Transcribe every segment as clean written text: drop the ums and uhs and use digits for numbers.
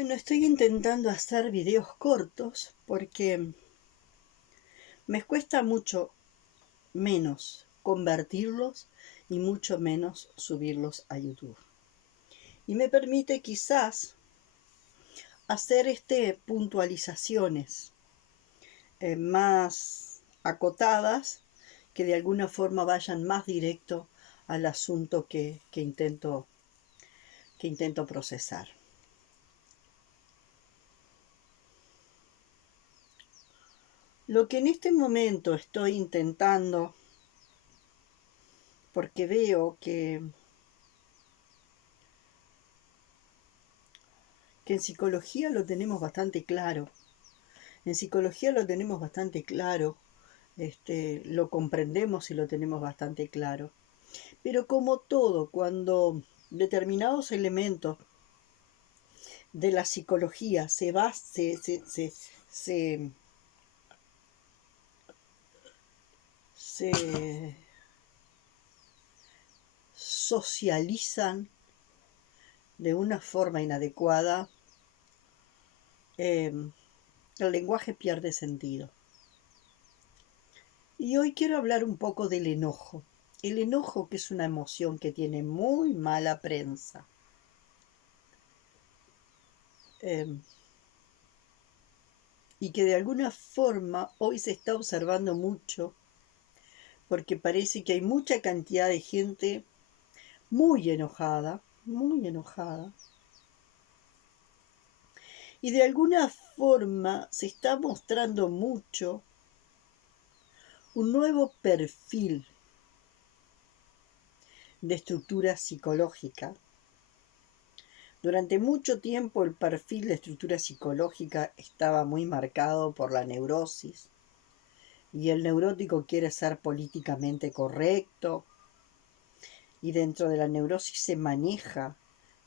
Bueno, estoy intentando hacer videos cortos porque me cuesta mucho menos convertirlos y mucho menos subirlos a YouTube. Y me permite quizás hacer puntualizaciones más acotadas que de alguna forma vayan más directo al asunto que intento procesar. Lo que en este momento estoy intentando, porque veo que en psicología lo tenemos bastante claro. En psicología lo tenemos bastante claro, lo comprendemos y lo tenemos bastante claro. Pero como todo, cuando determinados elementos de la psicología se socializan de una forma inadecuada, el lenguaje pierde sentido. Y hoy quiero hablar un poco del enojo. El enojo, que es una emoción que tiene muy mala prensa. Y que de alguna forma hoy se está observando mucho, porque parece que hay mucha cantidad de gente muy enojada, y de alguna forma se está mostrando mucho un nuevo perfil de estructura psicológica. Durante mucho tiempo el perfil de estructura psicológica estaba muy marcado por la neurosis, y el neurótico quiere ser políticamente correcto, y dentro de la neurosis se maneja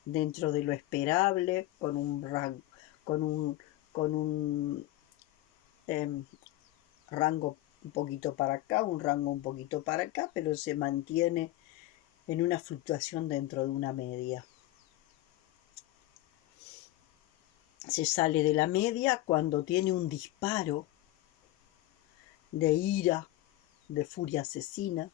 dentro de lo esperable con un rango un poquito para acá, un rango un poquito para acá, pero se mantiene en una fluctuación dentro de una media. Se sale de la media cuando tiene un disparo de ira, de furia asesina,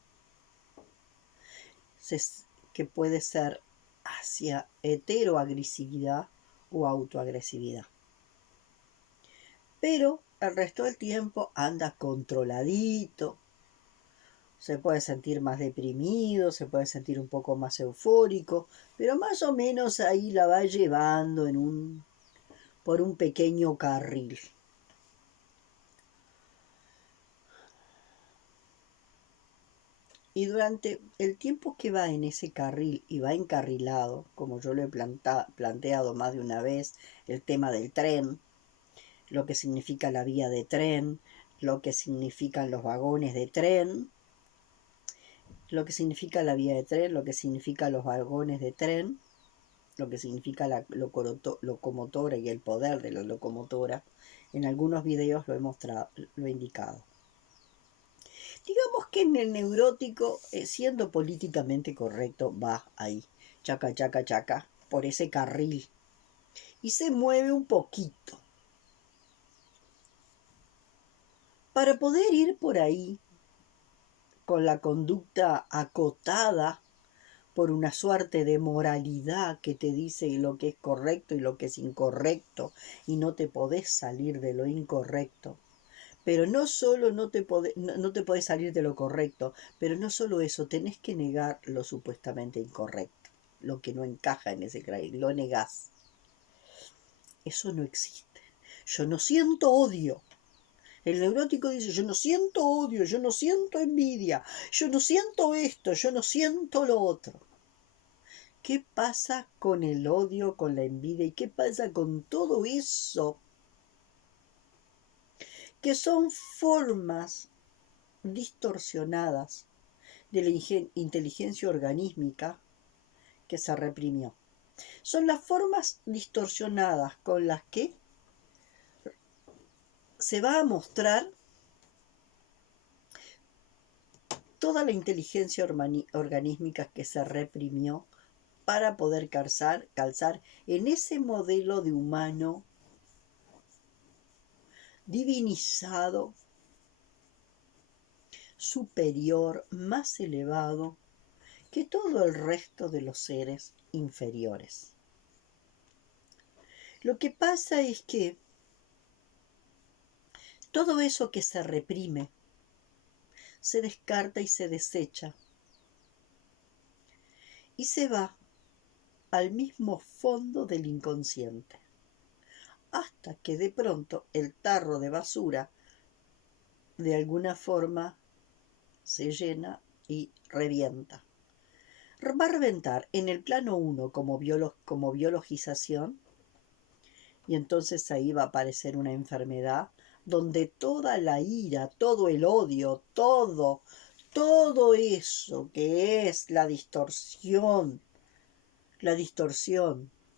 que puede ser hacia heteroagresividad o autoagresividad. Pero el resto del tiempo anda controladito, se puede sentir más deprimido, se puede sentir un poco más eufórico, pero más o menos ahí la va llevando por un pequeño carril. Y durante el tiempo que va en ese carril y va encarrilado, como yo lo he planteado más de una vez, el tema del tren, lo que significa la vía de tren, lo que significan los vagones de tren, lo que significa la vía de tren, lo que significa los vagones de tren, lo que significa la locomotora y el poder de la locomotora. En algunos videos lo he indicado. Digamos que en el neurótico, siendo políticamente correcto, va ahí, chaca, chaca, chaca, por ese carril. Y se mueve un poquito. Para poder ir por ahí, con la conducta acotada por una suerte de moralidad que te dice lo que es correcto y lo que es incorrecto, y no te podés salir de lo incorrecto. Pero no solo no te podés salir de lo correcto, pero no solo eso, tenés que negar lo supuestamente incorrecto, lo que no encaja en ese carril, lo negás. Eso no existe. Yo no siento odio. El neurótico dice, yo no siento odio, yo no siento envidia, yo no siento esto, yo no siento lo otro. ¿Qué pasa con el odio, con la envidia y qué pasa con todo eso? Que son formas distorsionadas de la inteligencia organísmica que se reprimió. Son las formas distorsionadas con las que se va a mostrar toda la inteligencia organísmica que se reprimió para poder calzar en ese modelo de humano divinizado, superior, más elevado que todo el resto de los seres inferiores. Lo que pasa es que todo eso que se reprime, se descarta y se desecha y se va al mismo fondo del inconsciente, hasta que de pronto el tarro de basura de alguna forma se llena y revienta. Va a reventar en el plano 1 como biologización, y entonces ahí va a aparecer una enfermedad donde toda la ira, todo el odio, todo eso que es la distorsión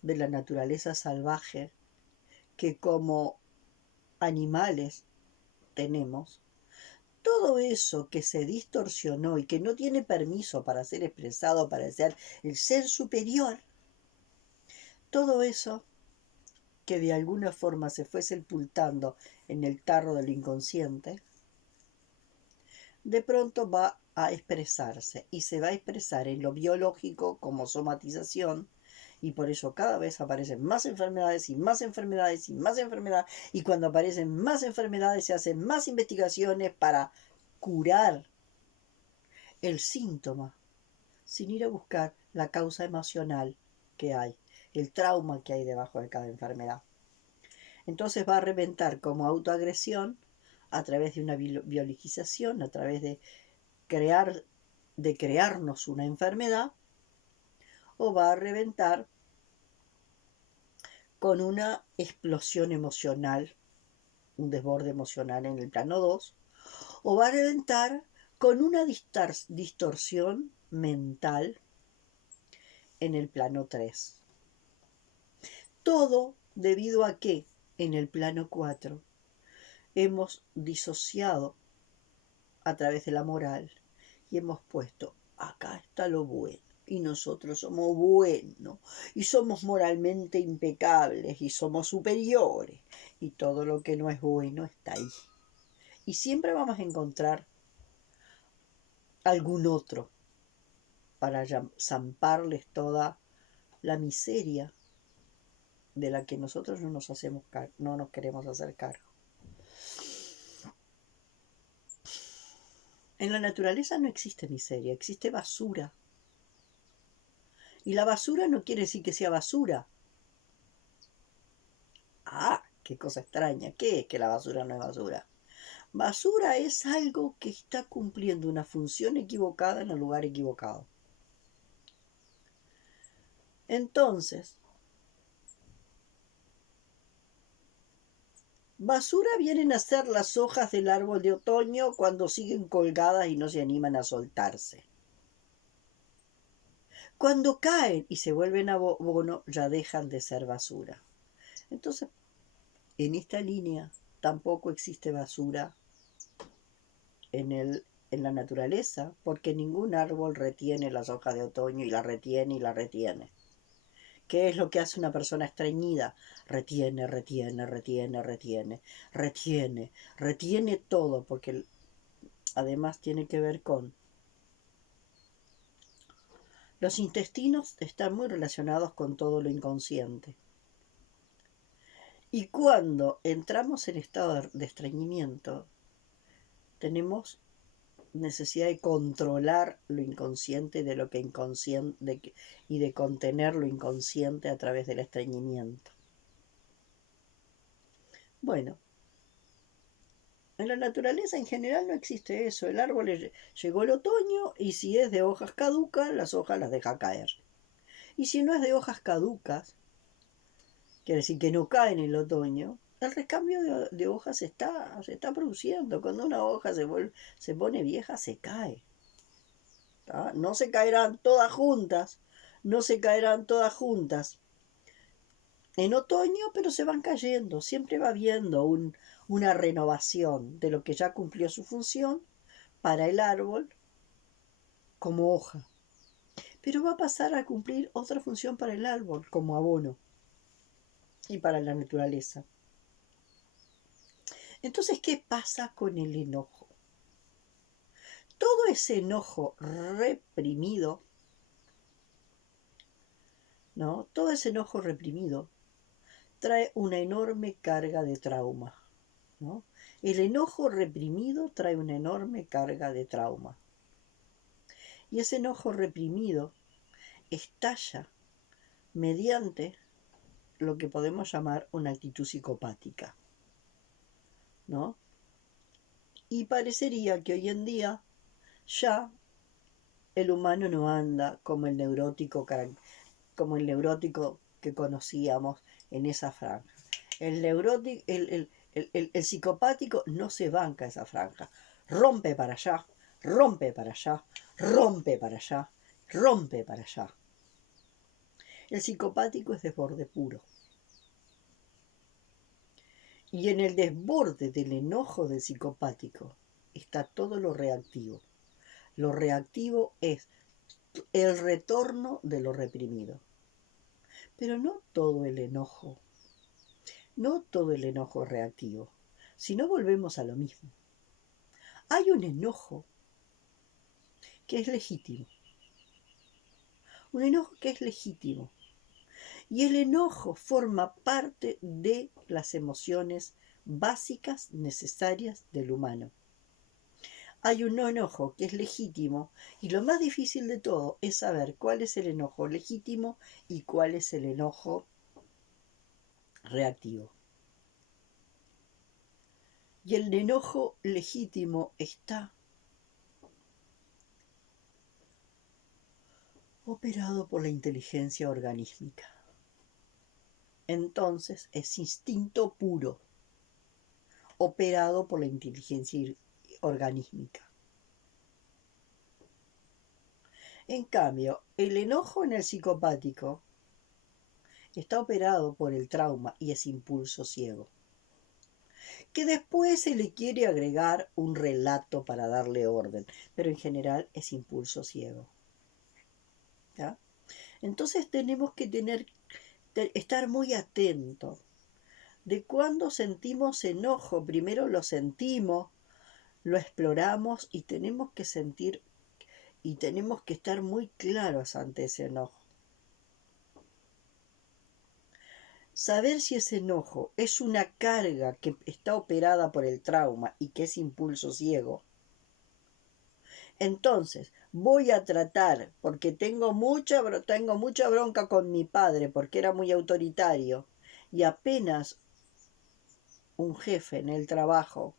de la naturaleza salvaje que como animales tenemos, todo eso que se distorsionó y que no tiene permiso para ser expresado, para ser el ser superior, todo eso que de alguna forma se fue sepultando en el tarro del inconsciente, de pronto va a expresarse y se va a expresar en lo biológico como somatización, y por eso cada vez aparecen más enfermedades y más enfermedades y más enfermedades, y cuando aparecen más enfermedades se hacen más investigaciones para curar el síntoma sin ir a buscar la causa emocional que hay, el trauma que hay debajo de cada enfermedad. Entonces va a reventar como autoagresión a través de una biologización, a través de crearnos una enfermedad, o va a reventar con una explosión emocional, un desborde emocional en el plano 2, o va a reventar con una distorsión mental en el plano 3. Todo debido a que en el plano 4 hemos disociado a través de la moral y hemos puesto, acá está lo bueno, y nosotros somos buenos, y somos moralmente impecables, y somos superiores, y todo lo que no es bueno está ahí. Y siempre vamos a encontrar algún otro para zamparles toda la miseria de la que nosotros no nos queremos hacer cargo. En la naturaleza no existe miseria, existe basura. Y la basura no quiere decir que sea basura. Ah, qué cosa extraña. ¿Qué es que la basura no es basura? Basura es algo que está cumpliendo una función equivocada en el lugar equivocado. Entonces, basura vienen a ser las hojas del árbol de otoño cuando siguen colgadas y no se animan a soltarse. Cuando caen y se vuelven abono, ya dejan de ser basura. Entonces, en esta línea tampoco existe basura en la naturaleza, porque ningún árbol retiene las hojas de otoño y la retiene y la retiene. ¿Qué es lo que hace una persona estreñida? Retiene todo, porque además tiene que ver con... Los intestinos están muy relacionados con todo lo inconsciente. Y cuando entramos en estado de estreñimiento, tenemos necesidad de controlar lo inconsciente de lo que inconsciente y de contener lo inconsciente a través del estreñimiento. Bueno, en la naturaleza en general no existe eso. El árbol llegó el otoño y si es de hojas caducas, las hojas las deja caer. Y si no es de hojas caducas, quiere decir que no cae en el otoño, el recambio de hojas se está produciendo. Cuando una hoja se pone vieja, se cae. ¿Tá? No se caerán todas juntas, en otoño, pero se van cayendo. Siempre va habiendo una renovación de lo que ya cumplió su función para el árbol como hoja. pero va a pasar a cumplir otra función para el árbol, como abono y para la naturaleza. Entonces, ¿qué pasa con el enojo? Todo ese enojo reprimido, ¿no? Todo ese enojo reprimido trae una enorme carga de trauma, ¿no? El enojo reprimido trae una enorme carga de trauma. Y ese enojo reprimido estalla mediante lo que podemos llamar una actitud psicopática, ¿no? Y parecería que hoy en día ya el humano no anda como el neurótico que conocíamos en esa franja. El psicopático no se banca esa franja. Rompe para allá, rompe para allá, rompe para allá, rompe para allá. El psicopático es desborde puro. Y en el desborde del enojo del psicopático está todo lo reactivo. Lo reactivo es el retorno de lo reprimido. Pero no todo el enojo es reactivo. Si no, volvemos a lo mismo. Hay un enojo que es legítimo. Un enojo que es legítimo. Y el enojo forma parte de las emociones básicas necesarias del humano. Hay un enojo que es legítimo y lo más difícil de todo es saber cuál es el enojo legítimo y cuál es el enojo reactivo. Y el enojo legítimo está operado por la inteligencia organísmica. Entonces es instinto puro, operado por la inteligencia organísmica. En cambio, el enojo en el psicopático está operado por el trauma y es impulso ciego, que después se le quiere agregar un relato para darle orden, pero en general es impulso ciego. ¿Ya? Entonces tenemos que estar muy atentos de cuando sentimos enojo. Primero lo sentimos, lo exploramos y tenemos que sentir y tenemos que estar muy claros ante ese enojo. Saber si ese enojo es una carga que está operada por el trauma y que es impulso ciego. Entonces, voy a tratar, porque tengo mucha bronca con mi padre, porque era muy autoritario, y apenas un jefe en el trabajo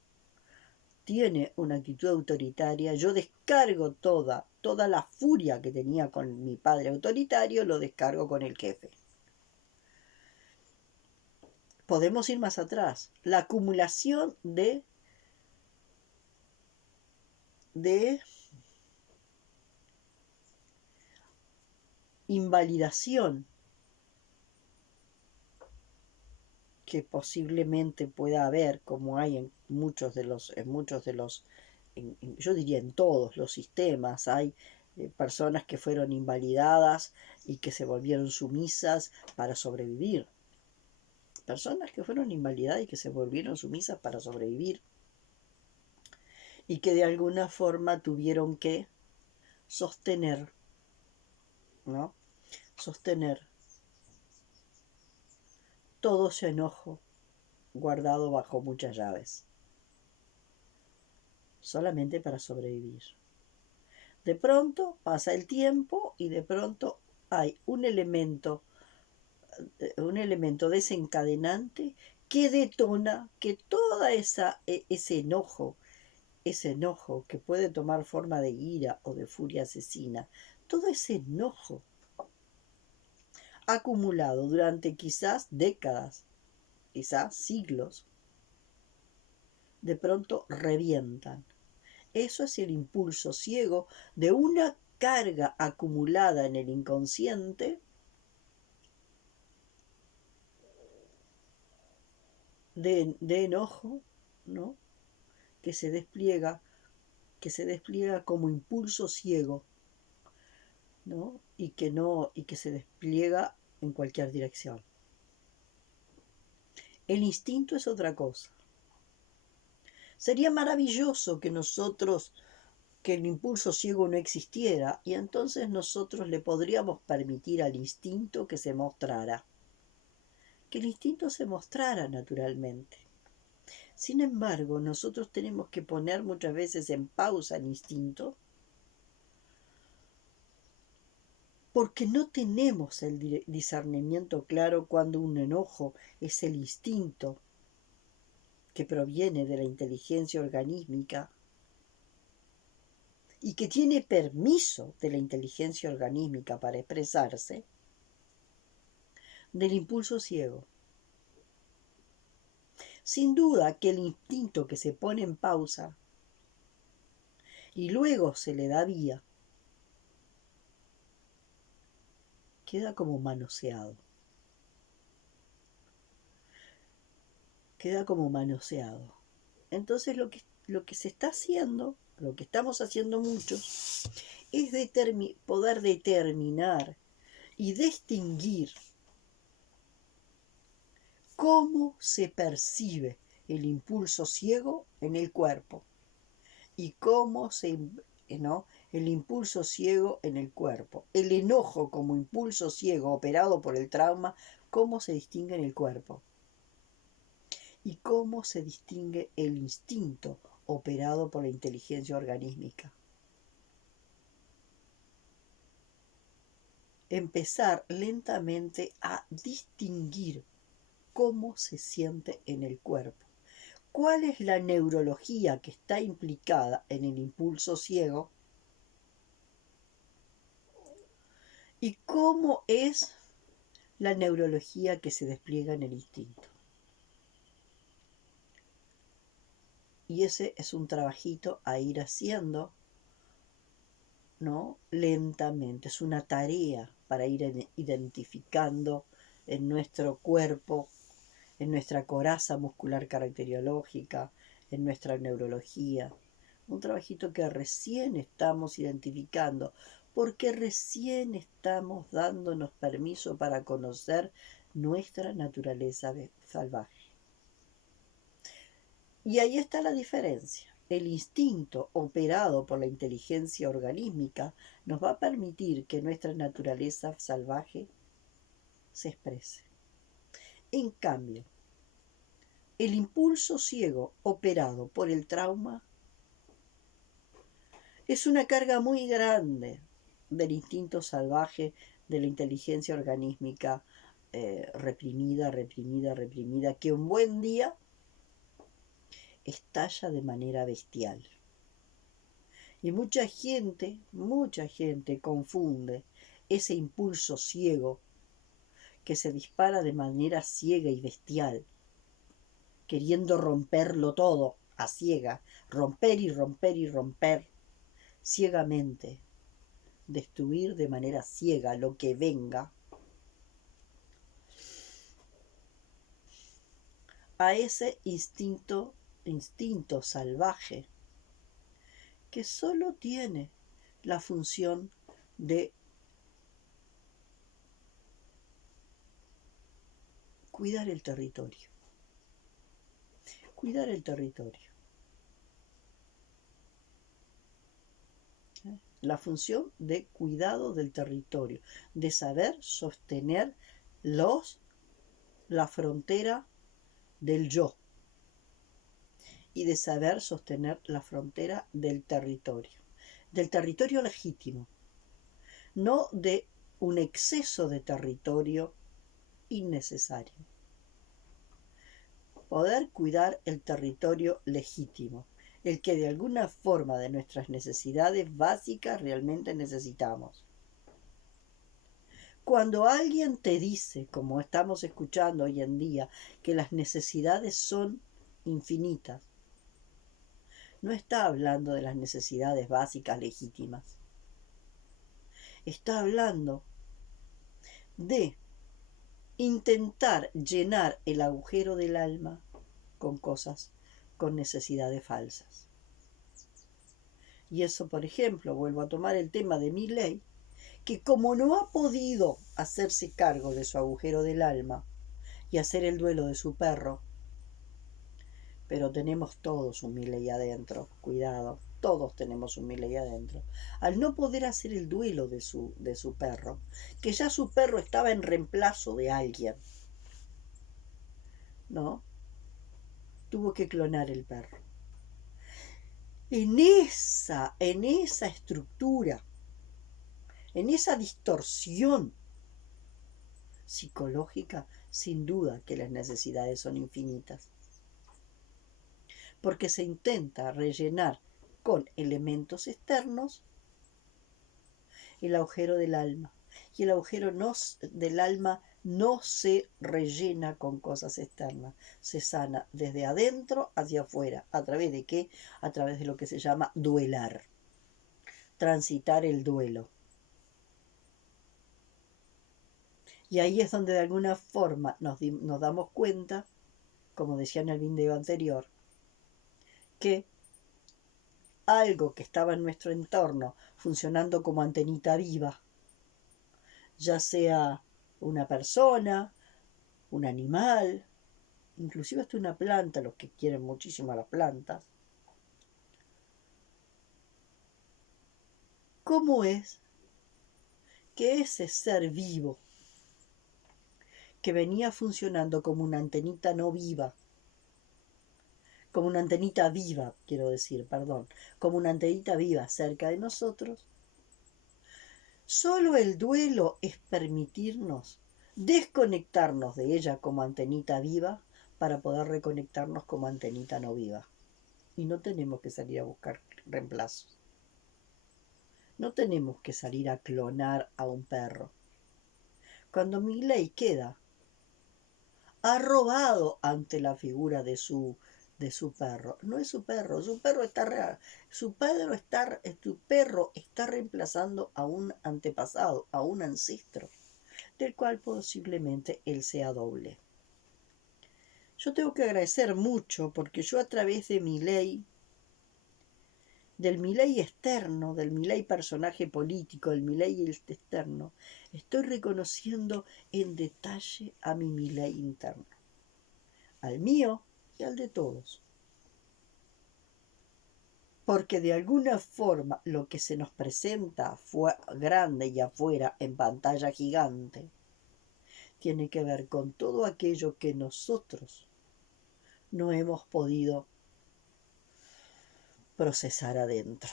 tiene una actitud autoritaria, yo descargo toda la furia que tenía con mi padre autoritario, lo descargo con el jefe. Podemos ir más atrás. La acumulación de invalidación que posiblemente pueda haber, como hay en muchos de los, yo diría en todos los sistemas, hay personas que fueron invalidadas y que se volvieron sumisas para sobrevivir. Personas que fueron invalidadas y que se volvieron sumisas para sobrevivir. Y que de alguna forma tuvieron que sostener, ¿no? Sostener todo ese enojo guardado bajo muchas llaves, solamente para sobrevivir. De pronto pasa el tiempo y de pronto hay un elemento desencadenante que detona que toda ese enojo que puede tomar forma de ira o de furia asesina, todo ese enojo acumulado durante quizás décadas, quizás siglos, de pronto revientan. Eso es el impulso ciego de una carga acumulada en el inconsciente de enojo, ¿no? que se despliega como impulso ciego ¿no? Y que se despliega en cualquier dirección. El instinto es otra cosa. Sería maravilloso que el impulso ciego no existiera, y entonces nosotros le podríamos permitir al instinto que se mostrara. Que el instinto se mostrara naturalmente. Sin embargo, nosotros tenemos que poner muchas veces en pausa el instinto porque no tenemos el discernimiento claro cuando un enojo es el instinto que proviene de la inteligencia organísmica y que tiene permiso de la inteligencia organísmica para expresarse, del impulso ciego. Sin duda que el instinto que se pone en pausa y luego se le da vía, queda como manoseado. Queda como manoseado. Entonces lo que se está haciendo, lo que estamos haciendo muchos, es poder determinar y distinguir cómo se percibe el impulso ciego en el cuerpo y cómo ¿no? El impulso ciego en el cuerpo. El enojo como impulso ciego operado por el trauma, cómo se distingue en el cuerpo. Y cómo se distingue el instinto operado por la inteligencia organísmica. Empezar lentamente a distinguir cómo se siente en el cuerpo. ¿Cuál es la neurología que está implicada en el impulso ciego? ¿Y cómo es la neurología que se despliega en el instinto? Y ese es un trabajito a ir haciendo, ¿no? Lentamente. Es una tarea para ir identificando en nuestro cuerpo, en nuestra coraza muscular caracteriológica, en nuestra neurología. Un trabajito que recién estamos identificando, porque recién estamos dándonos permiso para conocer nuestra naturaleza salvaje. Y ahí está la diferencia. El instinto operado por la inteligencia organísmica nos va a permitir que nuestra naturaleza salvaje se exprese. En cambio, el impulso ciego operado por el trauma es una carga muy grande del instinto salvaje, de la inteligencia organísmica reprimida, que un buen día estalla de manera bestial. Y mucha gente confunde ese impulso ciego que se dispara de manera ciega y bestial, queriendo romperlo todo a ciega, romper y romper y romper ciegamente, destruir de manera ciega lo que venga, a ese instinto salvaje que solo tiene la función de cuidar el territorio. Cuidar el territorio. La función de cuidado del territorio, de saber sostener la frontera del yo y de saber sostener la frontera del territorio legítimo, no de un exceso de territorio innecesario. Poder cuidar el territorio legítimo, el que de alguna forma de nuestras necesidades básicas realmente necesitamos. Cuando alguien te dice, como estamos escuchando hoy en día, que las necesidades son infinitas, no está hablando de las necesidades básicas legítimas. Está hablando de intentar llenar el agujero del alma con cosas, con necesidades falsas. Y eso, por ejemplo, vuelvo a tomar el tema de Milei, que como no ha podido hacerse cargo de su agujero del alma y hacer el duelo de su perro, pero tenemos todos un Milei adentro, cuidado, todos tenemos un Milei adentro, al no poder hacer el duelo de su perro, que ya su perro estaba en reemplazo de alguien, ¿no? Tuvo que clonar el perro. En esa estructura, en esa distorsión psicológica, sin duda que las necesidades son infinitas. Porque se intenta rellenar con elementos externos el agujero del alma. Y el agujero del alma no se rellena con cosas externas. Se sana desde adentro hacia afuera. ¿A través de qué? A través de lo que se llama duelar. Transitar el duelo. Y ahí es donde de alguna forma nos damos cuenta, como decía en el video anterior, que algo que estaba en nuestro entorno funcionando como antenita viva, ya sea una persona, un animal, inclusive hasta una planta, los que quieren muchísimo a las plantas. ¿Cómo es que ese ser vivo que venía funcionando como una antenita no viva, como una antenita viva, quiero decir, perdón, como una antenita viva cerca de nosotros, solo el duelo es permitirnos desconectarnos de ella como antenita viva para poder reconectarnos como antenita no viva. Y no tenemos que salir a buscar reemplazos. No tenemos que salir a clonar a un perro. Cuando Milei queda arrobado ante la figura de su perro, no es su perro, su perro está reemplazando a un antepasado, a un ancestro, del cual posiblemente él sea doble. Yo tengo que agradecer mucho porque yo a través de Milei, del Milei externo, del Milei personaje político, del Milei externo, estoy reconociendo en detalle a mi Milei interno, al mío y al de todos. Porque de alguna forma lo que se nos presenta grande y afuera en pantalla gigante tiene que ver con todo aquello que nosotros no hemos podido procesar adentro.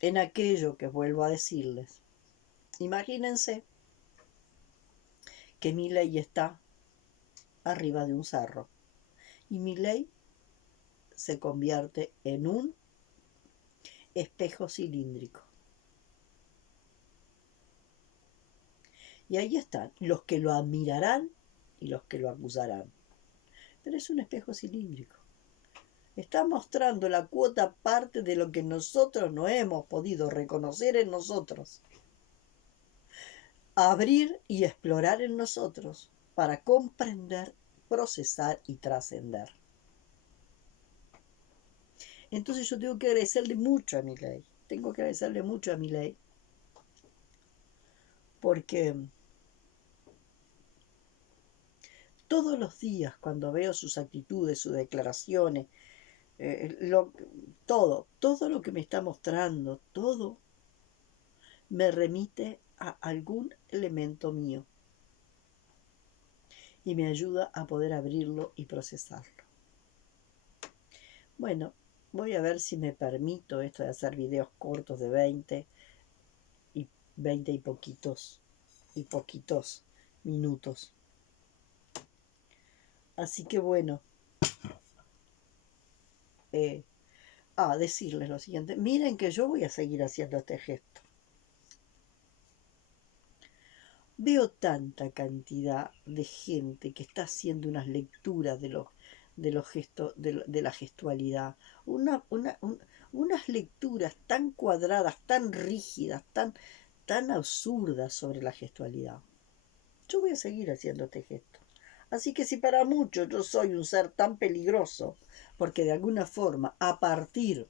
En aquello que vuelvo a decirles, imagínense que Milei está arriba de un cerro y Milei se convierte en un espejo cilíndrico. Y ahí están los que lo admirarán y los que lo acusarán. Pero es un espejo cilíndrico. Está mostrando la cuota parte de lo que nosotros no hemos podido reconocer en nosotros, abrir y explorar en nosotros para comprender, procesar y trascender. Entonces yo tengo que agradecerle mucho a Milei. Porque todos los días cuando veo sus actitudes, sus declaraciones, todo lo que me está mostrando, todo me remite a algún elemento mío y me ayuda a poder abrirlo y procesarlo. Bueno, voy a ver si me permito esto de hacer videos cortos de 20 y poquitos minutos. Así que bueno, decirles lo siguiente. Miren que yo voy a seguir haciendo este gesto. Veo tanta cantidad de gente que está haciendo unas lecturas de los gestos, de la gestualidad, unas lecturas tan cuadradas, tan rígidas, tan absurdas sobre la gestualidad. Yo voy a seguir haciendo este gesto. Así que si para muchos yo soy un ser tan peligroso, porque de alguna forma, a partir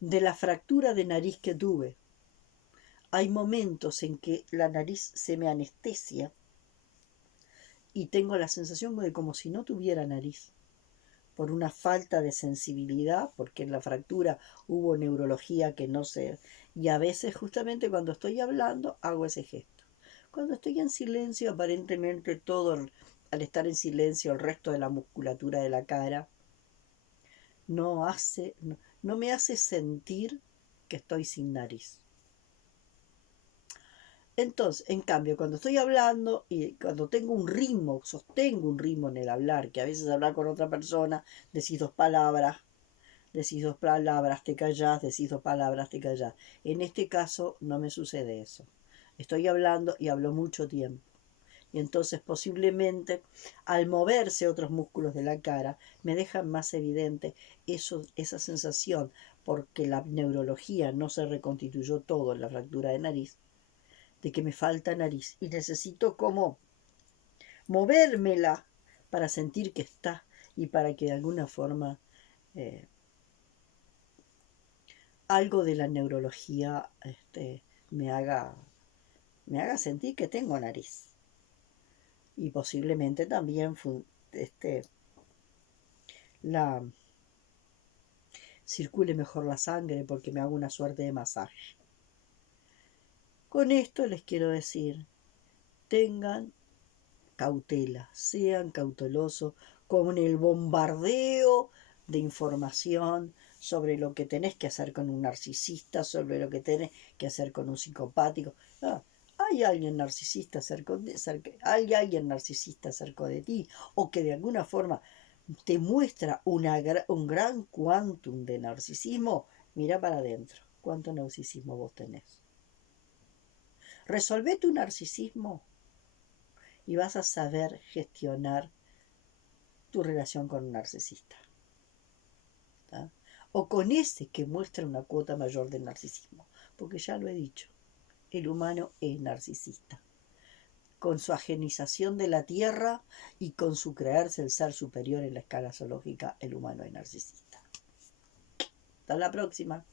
de la fractura de nariz que tuve. Hay momentos en que la nariz se me anestesia y tengo la sensación de como si no tuviera nariz, por una falta de sensibilidad, porque en la fractura hubo neurología que no sé, y a veces justamente cuando estoy hablando hago ese gesto. Cuando estoy en silencio, aparentemente al estar en silencio, el resto de la musculatura de la cara no me hace sentir que estoy sin nariz. Entonces, en cambio, cuando estoy hablando y cuando tengo un ritmo, sostengo un ritmo en el hablar, que a veces hablar con otra persona, decís dos palabras, te callás, decís dos palabras, te callás. En este caso no me sucede eso. Estoy hablando y hablo mucho tiempo. Y entonces posiblemente al moverse otros músculos de la cara me dejan más evidente esa sensación, porque la neurología no se reconstituyó todo en la fractura de nariz, de que me falta nariz y necesito como movérmela para sentir que está y para que de alguna forma algo de la neurología me haga, me haga sentir que tengo nariz. Y posiblemente también la circule mejor la sangre porque me hago una suerte de masaje. Con esto les quiero decir, tengan cautela, sean cautelosos con el bombardeo de información sobre lo que tenés que hacer con un narcisista, sobre lo que tenés que hacer con un psicopático. Hay alguien narcisista hay alguien narcisista cerca de ti, o que de alguna forma te muestra un gran quantum de narcisismo. Mira para adentro, ¿cuánto narcisismo vos tenés? Resolvé tu narcisismo y vas a saber gestionar tu relación con un narcisista. ¿Tá? O con ese que muestra una cuota mayor de narcisismo. Porque ya lo he dicho, el humano es narcisista. Con su ajenización de la tierra y con su creerse el ser superior en la escala zoológica, el humano es narcisista. Hasta la próxima.